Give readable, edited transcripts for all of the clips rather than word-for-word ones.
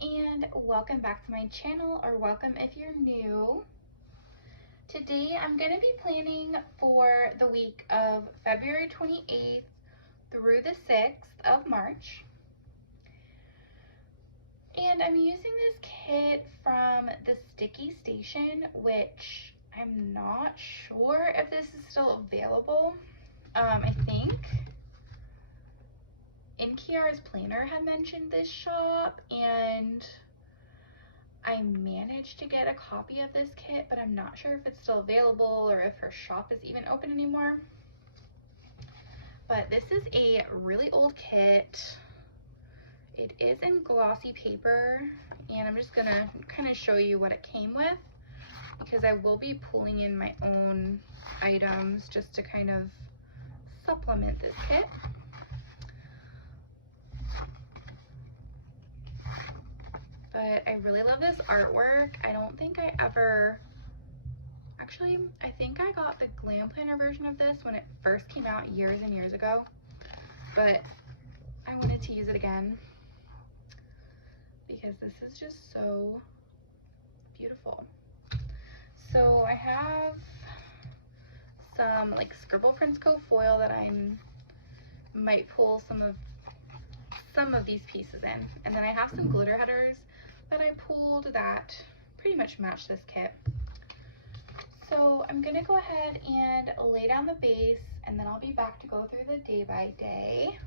and welcome back to my channel, or welcome if you're new. Today I'm going to be planning for the week of February 28th through the 6th of March. And I'm using this kit from the Sticky Station, which I'm not sure if this is still available. I think NKR's planner had mentioned this shop, and I managed to get a copy of this kit, but I'm not sure if it's still available or if her shop is even open anymore. But this is a really old kit. It is in glossy paper, and I'm just gonna kind of show you what it came with, because I will be pulling in my own items just to kind of supplement this kit. But I really love this artwork. I don't think I ever, actually, I think I got the Glam Planner version of this when it first came out years and years ago, but I wanted to use it again because this is just so beautiful. So I have some like Scribble Prints Co. foil that I might pull some of these pieces in, and then I have some glitter headers that I pulled that pretty much match this kit. So I'm gonna go ahead and lay down the base, and then I'll be back to go through the day by day.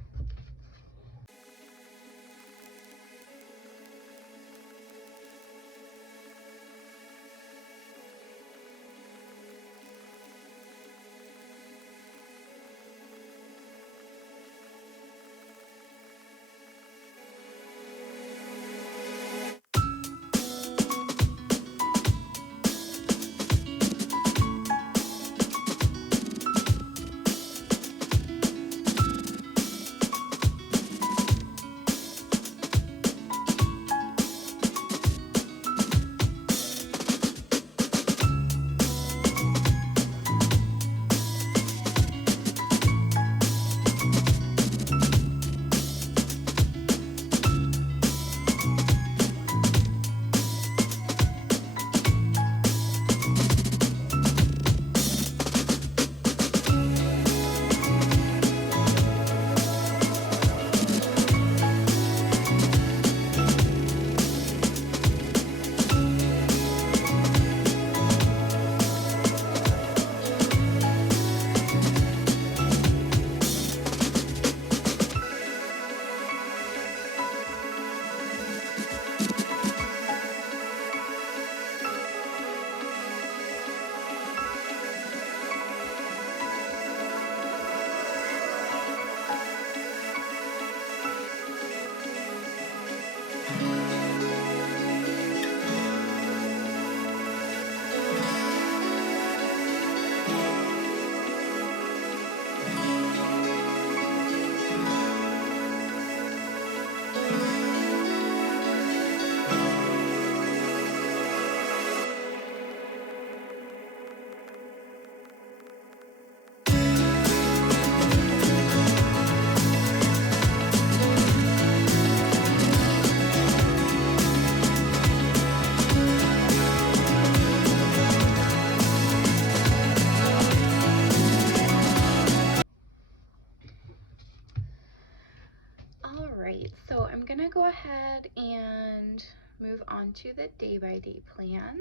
Alright, so I'm gonna go ahead and move on to the day-by-day plans.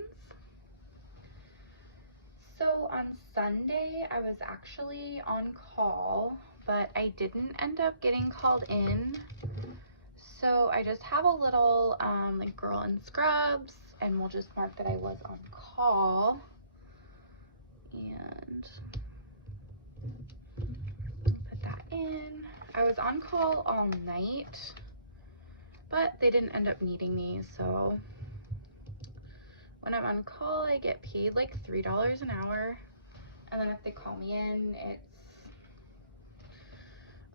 So on Sunday, I was actually on call, but I didn't end up getting called in. So I just have a little like girl in scrubs, and we'll just mark that I was on call. And put that in. I was on call all night, but they didn't end up needing me, so when I'm on call, I get paid like $3 an hour, and then if they call me in, it's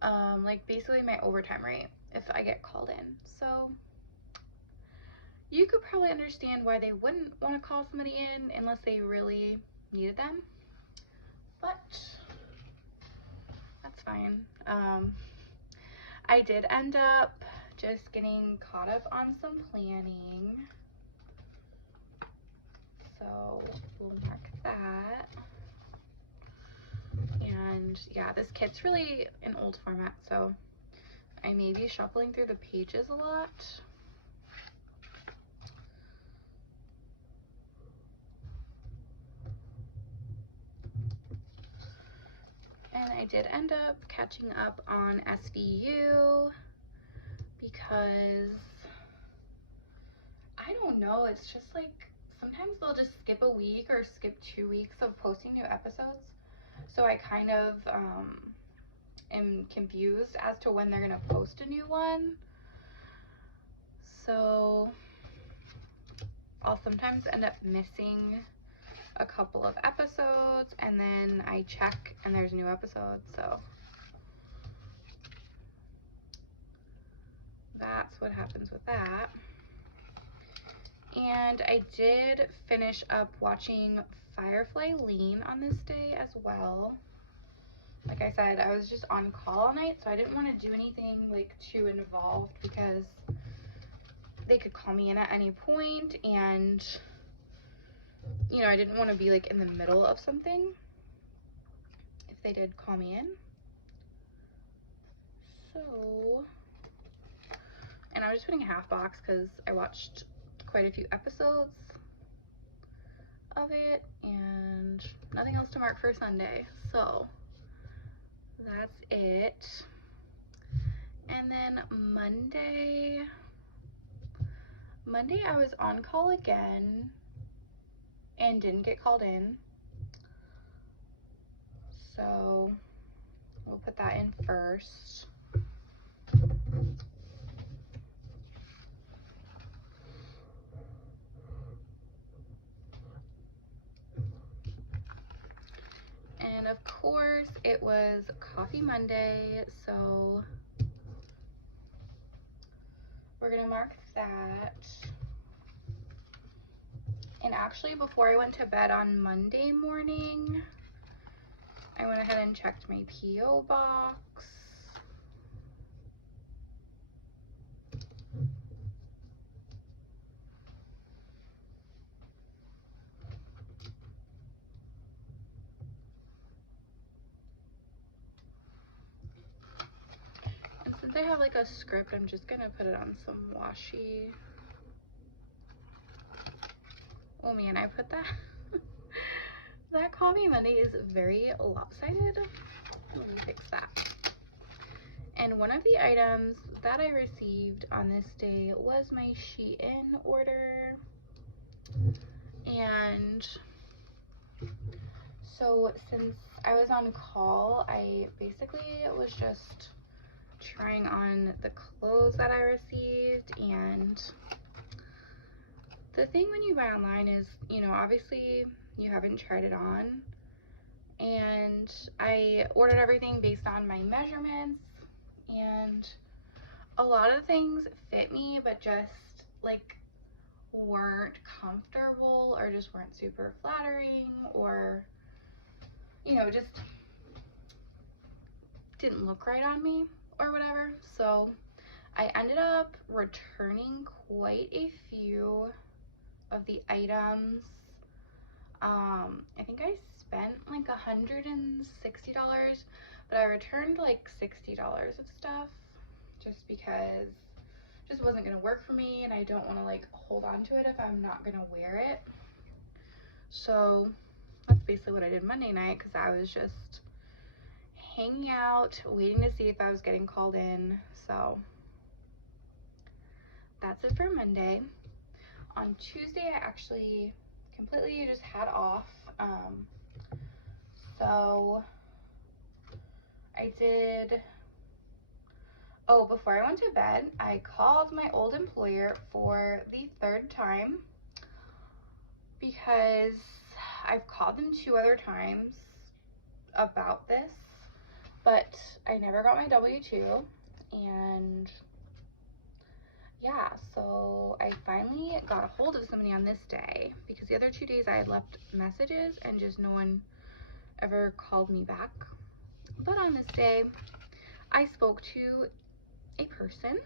like basically my overtime rate if I get called in. So you could probably understand why they wouldn't want to call somebody in unless they really needed them, but that's fine. I did end up just getting caught up on some planning. So we'll mark that. And yeah, this kit's really an old format, so I may be shuffling through the pages a lot. And I did end up catching up on SVU because I don't know, it's just like sometimes they'll just skip a week or skip 2 weeks of posting new episodes. So I kind of am confused as to when they're gonna post a new one. So I'll sometimes end up missing a couple of episodes, and then I check and there's a new episode, so that's what happens with that. And I did finish up watching Firefly Lane on this day as well. Like I said, I was just on call all night, so I didn't want to do anything like too involved because they could call me in at any point, and you know, I didn't want to be like in the middle of something if they did call me in. So, and I was just putting a half box because I watched quite a few episodes of it and nothing else to mark for Sunday, so that's it. And then Monday I was on call again and didn't get called in, so we'll put that in first. And of course it was Coffee Monday, so we're gonna mark that. And actually, before I went to bed on Monday morning, I went ahead and checked my P.O. box. And since I have like a script, I'm just gonna put it on some washi. Oh man, I put that that Coffee Monday is very lopsided. Let me fix that. And one of the items that I received on this day was my Shein order. And so since I was on call, I basically was just trying on the clothes that I received. And the thing when you buy online is, you know, obviously you haven't tried it on, and I ordered everything based on my measurements, and a lot of things fit me but just like weren't comfortable or just weren't super flattering, or you know, just didn't look right on me or whatever. So I ended up returning quite a few of the items. I think I spent like $160, but I returned like $60 of stuff just because it just wasn't gonna work for me, and I don't want to like hold on to it if I'm not gonna wear it. So that's basically what I did Monday night, because I was just hanging out waiting to see if I was getting called in. So that's it for Monday. On Tuesday I actually completely just had off. So I did, oh, before I went to bed, I called my old employer for the 3rd time because I've called them 2 other times about this, but I never got my W-2. And yeah, so I finally got a hold of somebody on this day, because the other 2 days I had left messages and just no one ever called me back. But on this day, I spoke to a person,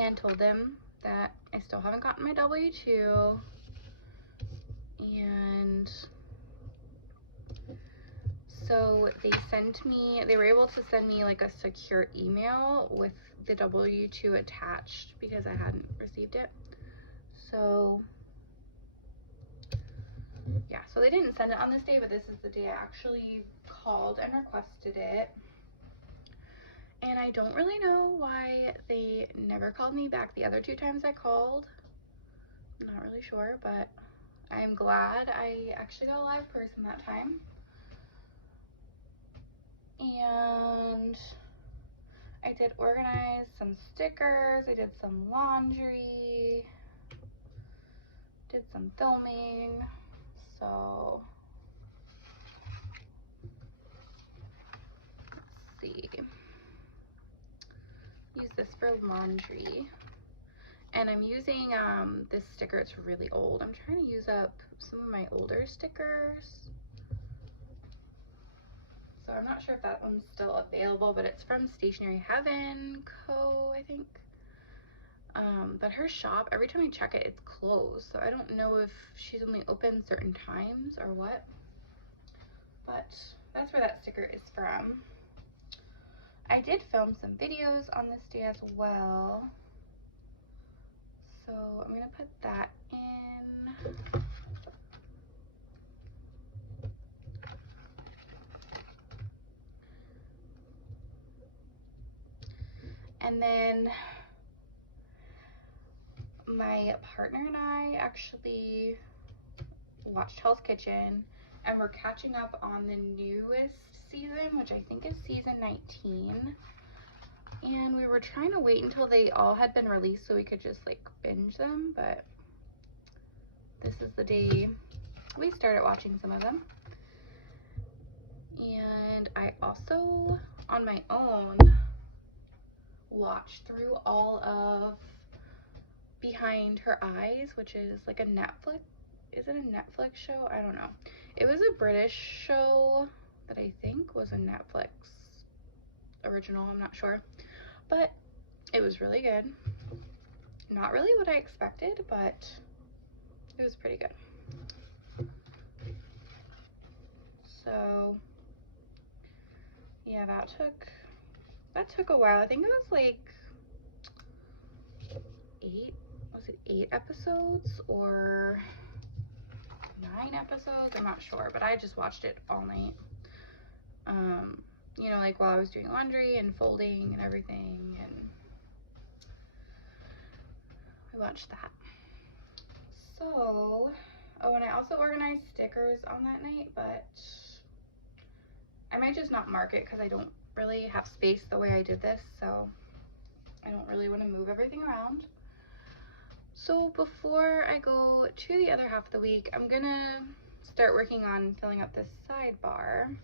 and told them that I still haven't gotten my W-2, and so they were able to send me like a secure email with the W-2 attached because I hadn't received it. So yeah, so they didn't send it on this day, but this is the day I actually called and requested it. And I don't really know why they never called me back the other 2 times I called. I'm not really sure, but I'm glad I actually got a live person that time. And I did organize some stickers, I did some laundry, did some filming, so let's see. Use this for laundry. And I'm using this sticker, it's really old. I'm trying to use up some of my older stickers. So I'm not sure if that one's still available, but it's from Stationery Heaven Co., I think. But her shop, every time I check it, it's closed. So I don't know if she's only open certain times or what. But that's where that sticker is from. I did film some videos on this day as well. So I'm gonna put that in. And then my partner and I actually watched Hell's Kitchen, and we're catching up on the newest season, which I think is season 19. And we were trying to wait until they all had been released so we could just like binge them, but this is the day we started watching some of them. And I also, on my own, watched through all of Behind Her Eyes, which is like a Netflix, is it a Netflix show? I don't know. It was a British show that I think was a Netflix original, I'm not sure, but it was really good. Not really what I expected, but it was pretty good. So yeah, that took a while. I think it was like 8 episodes or 9 episodes? I'm not sure, but I just watched it all night. You know, like while I was doing laundry and folding and everything, and I watched that. So, oh, and I also organized stickers on that night, but I might just not mark it because I don't really have space the way I did this, so I don't really want to move everything around. So before I go to the other half of the week, I'm gonna start working on filling up this sidebar.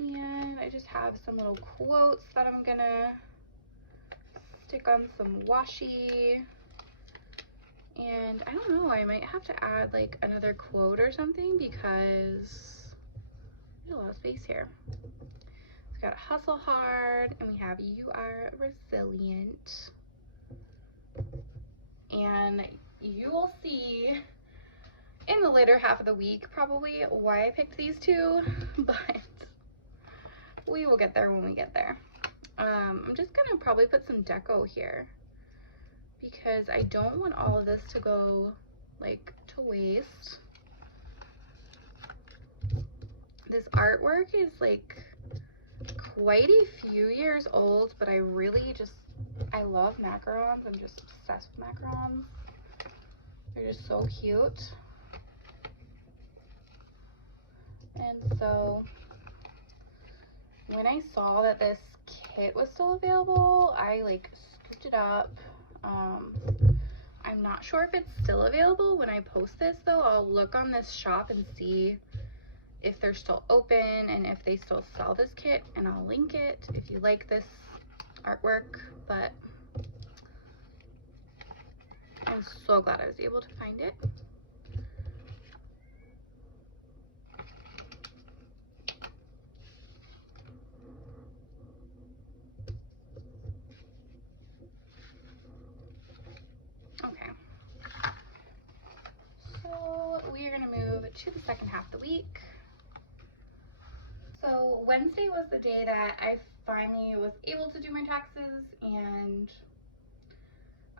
And I just have some little quotes that I'm gonna stick on some washi. And I don't know, I might have to add like another quote or something because there's a lot of space here. We've got hustle hard, and we have you are resilient. And you will see in the later half of the week probably why I picked these two, but we will get there when we get there. I'm just gonna probably put some deco here because I don't want all of this to go like to waste. This artwork is like quite a few years old, but I love macarons. I'm just obsessed with macarons. They're just so cute. And so when I saw that this kit was still available, I like scooped it up. I'm not sure if it's still available when I post this though. I'll look on this shop and see if they're still open and if they still sell this kit, and I'll link it if you like this artwork. But I'm so glad I was able to find it. to the second half of the week. So Wednesday was the day that I finally was able to do my taxes, and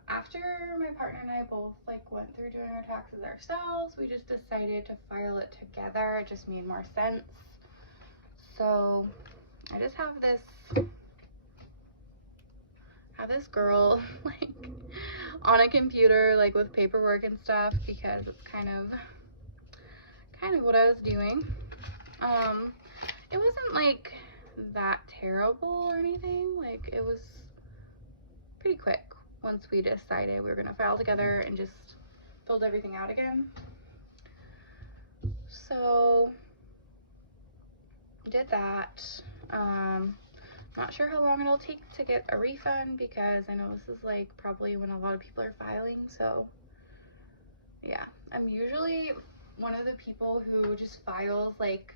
after my partner and I both like went through doing our taxes ourselves, we just decided to file it together. It just made more sense. So I just have this girl like on a computer like with paperwork and stuff, because it's kind of what I was doing. It wasn't like that terrible or anything. Like, it was pretty quick once we decided we were gonna file together and just filled everything out again. So did that. Not sure how long it'll take to get a refund, because I know this is like probably when a lot of people are filing. So yeah, I'm usually one of the people who just files like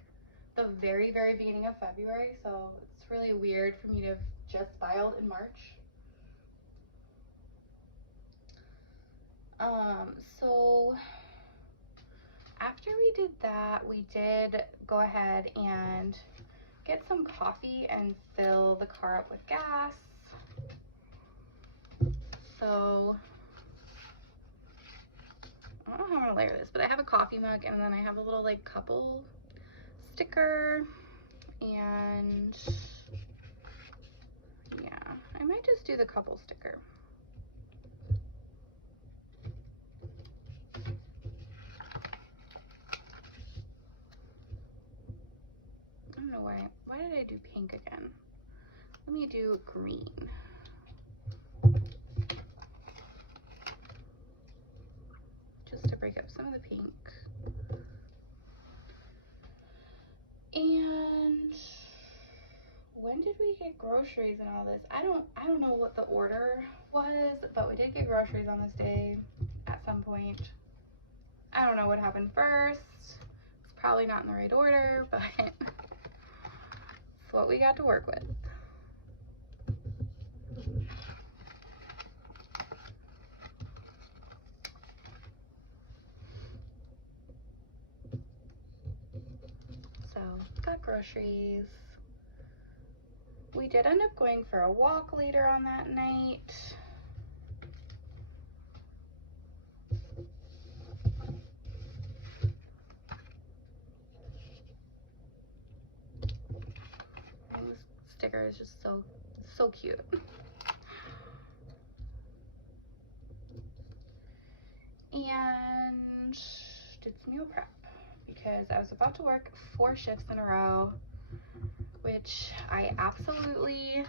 the very beginning of February, so it's really weird for me to have just filed in March. So after we did that, we did go ahead and get some coffee and fill the car up with gas. So I don't know how I'm gonna layer this, but I have a coffee mug, and then I have a little like couple sticker, and yeah, I might just do the couple sticker. I don't know why did I do pink again? Let me do green. Just to break up some of the pink. And when did we get groceries and all this? I don't know what the order was, but we did get groceries on this day at some point. I don't know what happened first. It's probably not in the right order, but it's what we got to work with. So got groceries. We did end up going for a walk later on that night. And this sticker is just so cute. And did some meal prep, because I was about to work 4 shifts in a row, which I absolutely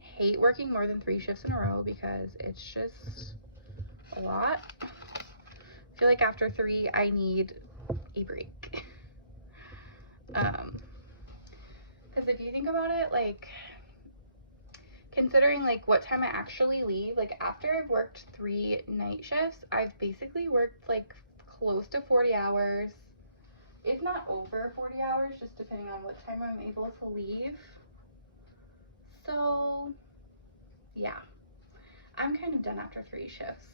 hate working more than 3 shifts in a row, because it's just a lot. I feel like after 3 I need a break. Because if you think about it, like considering like what time I actually leave, like after I've worked 3 night shifts, I've basically worked like close to 40 hours, if not over 40 hours, just depending on what time I'm able to leave. So yeah, I'm kind of done after 3 shifts.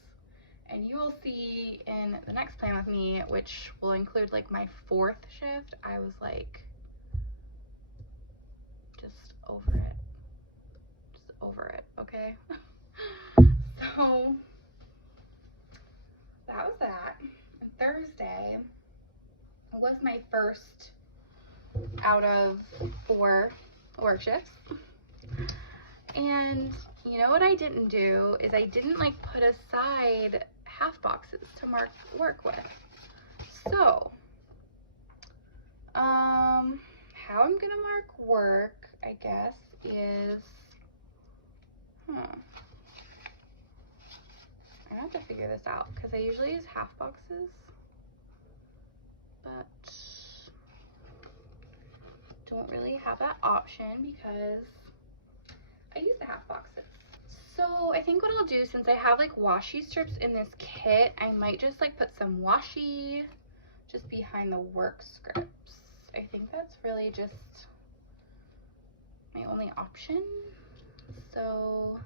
And you will see in the next plan with me, which will include like my 4th shift, I was like just over it. Just over it, okay? So that was that. And Thursday was my first out of 4 work shifts. And you know what I didn't do is I didn't like put aside half boxes to mark work with. So how I'm gonna mark work, I guess, is I have to figure this out, because I usually use half boxes, but don't really have that option because I use the half boxes. So I think what I'll do, since I have like washi strips in this kit, I might just like put some washi just behind the work scripts. I think that's really just my only option. So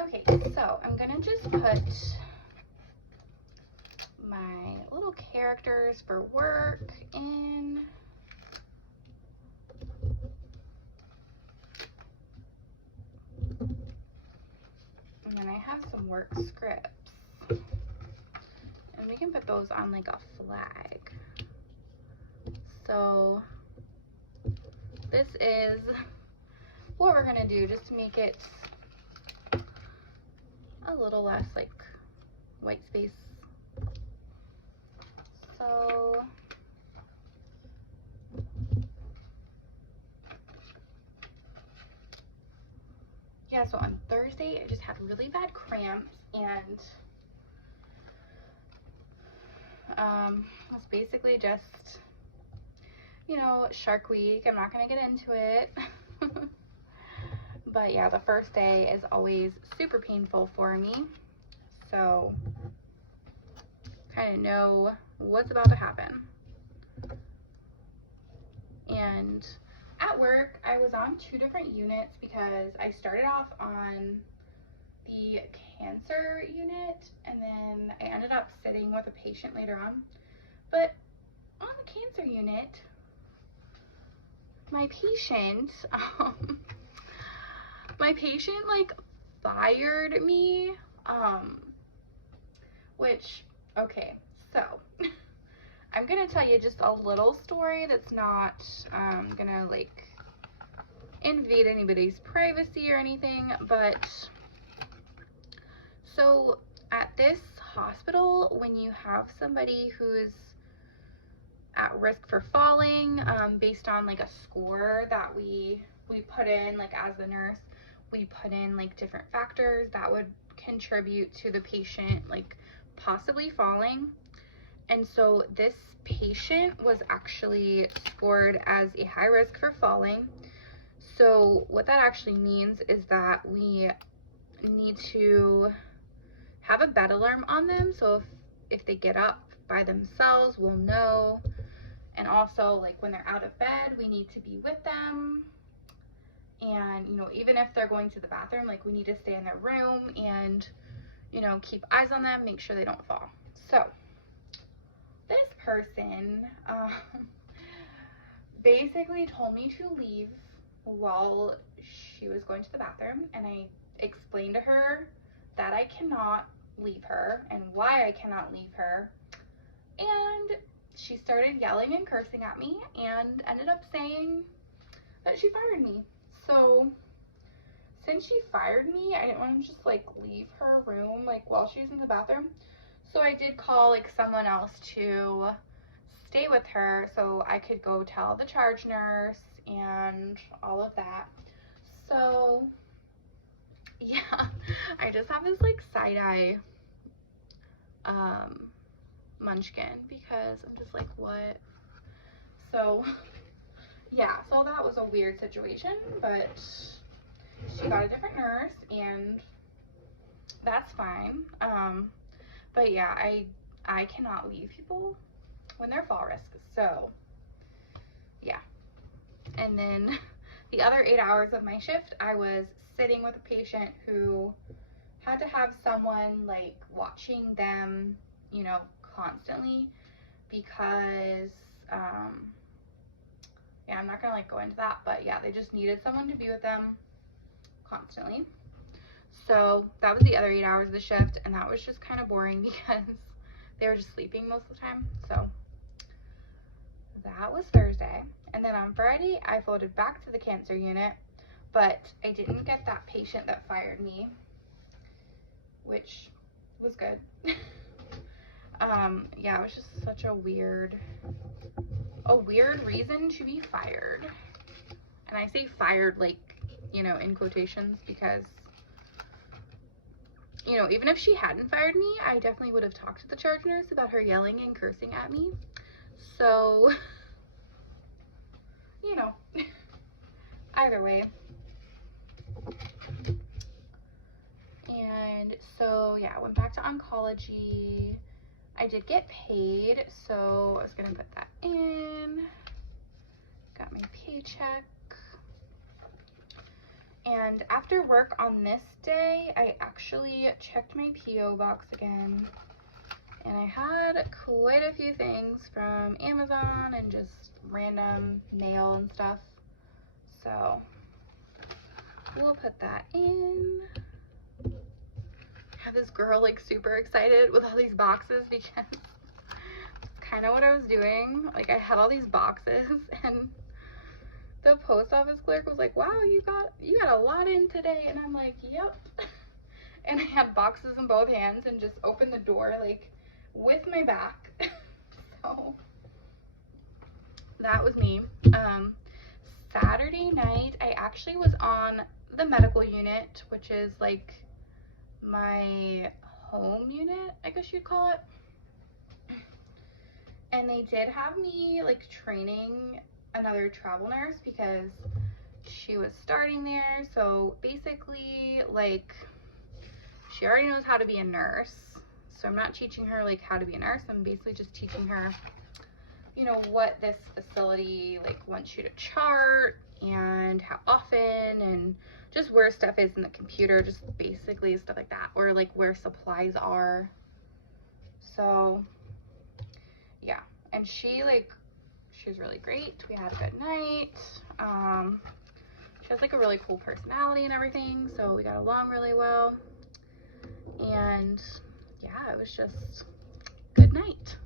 Okay, so I'm gonna just put my little characters for work in. And then I have some work scripts. And we can put those on like a flag. So this is what we're gonna do just to make it a little less like white space. So yeah, so on Thursday I just had really bad cramps, and it's basically just, you know, Shark Week. I'm not gonna get into it. But yeah, the first day is always super painful for me. So kind of know what's about to happen. And at work, I was on 2 different units because I started off on the cancer unit, and then I ended up sitting with a patient later on. But on the cancer unit, my patient like fired me, which, okay, so I'm gonna tell you just a little story that's not gonna like invade anybody's privacy or anything, but so at this hospital, when you have somebody who's at risk for falling, based on like a score that we put in, like as the nurse, we put in like different factors that would contribute to the patient like possibly falling. And so this patient was actually scored as a high risk for falling. So what that actually means is that we need to have a bed alarm on them. So if they get up by themselves, we'll know. And also, like when they're out of bed, we need to be with them. And, you know, even if they're going to the bathroom, like we need to stay in their room and, you know, keep eyes on them, make sure they don't fall. So this person basically told me to leave while she was going to the bathroom, and I explained to her that I cannot leave her and why I cannot leave her. And she started yelling and cursing at me and ended up saying that she fired me. So since she fired me, I didn't want to just like leave her room like while she was in the bathroom. So I did call like someone else to stay with her so I could go tell the charge nurse and all of that. So yeah, I just have this like side-eye munchkin because I'm just like, what? So yeah, so that was a weird situation, but she got a different nurse and that's fine. But yeah, I cannot leave people when they're fall risk. So yeah. And then the other 8 hours of my shift, I was sitting with a patient who had to have someone like watching them, you know, constantly because yeah, I'm not gonna like go into that, but yeah, they just needed someone to be with them constantly. So that was the other 8 hours of the shift, and that was just kind of boring because they were just sleeping most of the time. So that was Thursday. And then on Friday, I floated back to the cancer unit, but I didn't get that patient that fired me, which was good. Yeah, it was just such a weird reason to be fired. And I say fired like, you know, in quotations, because, you know, even if she hadn't fired me, I definitely would have talked to the charge nurse about her yelling and cursing at me. So, you know, either way. And so, yeah, I went back to oncology. I did get paid, so I was gonna put that in. Got my paycheck. And after work on this day, I actually checked my P.O. box again. And I had quite a few things from Amazon and just random mail and stuff. So we'll put that in. I have this girl like super excited with all these boxes because it's kind of what I was doing. Like I had all these boxes and the post office clerk was like, wow, you got a lot in today. And I'm like, yep. And I had boxes in both hands and just opened the door like with my back. So that was me. Saturday night, I actually was on the medical unit, which is like my home unit, I guess you'd call it. And they did have me like training another travel nurse because she was starting there. So basically, like, she already knows how to be a nurse. So I'm not teaching her like how to be a nurse. I'm basically just teaching her, you know, what this facility like wants you to chart and how often and just where stuff is in the computer, just basically stuff like that, or like where supplies are. So yeah, and she was really great. We had a good night. She has like a really cool personality and everything, so we got along really well. And yeah, it was just a good night.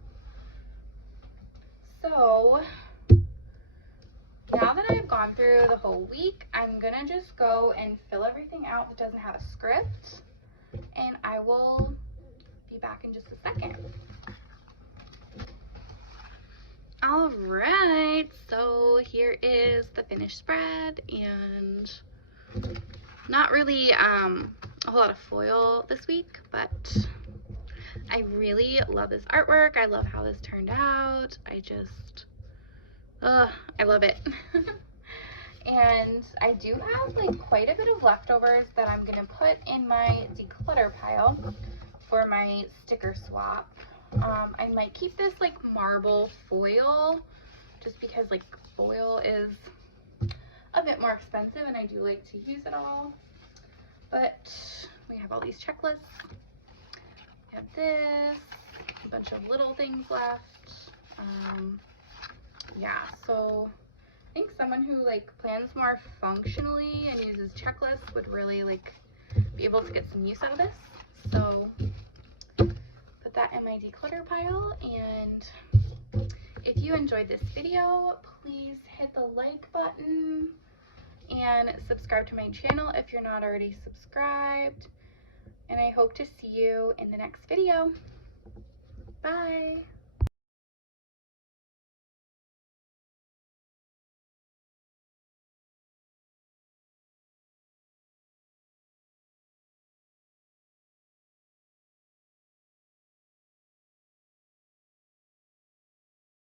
So now that I've gone through the whole week, I'm gonna just go and fill everything out that doesn't have a script, and I will be back in just a second. All right, so here is the finished spread, and not really a whole lot of foil this week, but I really love this artwork. I love how this turned out. I love it. And I do have like quite a bit of leftovers that I'm gonna put in my declutter pile for my sticker swap. I might keep this like marble foil just because like foil is a bit more expensive and I do like to use it all. But we have all these checklists. We have this, a bunch of little things left. Yeah, so I think someone who like plans more functionally and uses checklists would really like be able to get some use out of this. So put that in my declutter pile, and if you enjoyed this video, please hit the like button and subscribe to my channel if you're not already subscribed. And I hope to see you in the next video. Bye.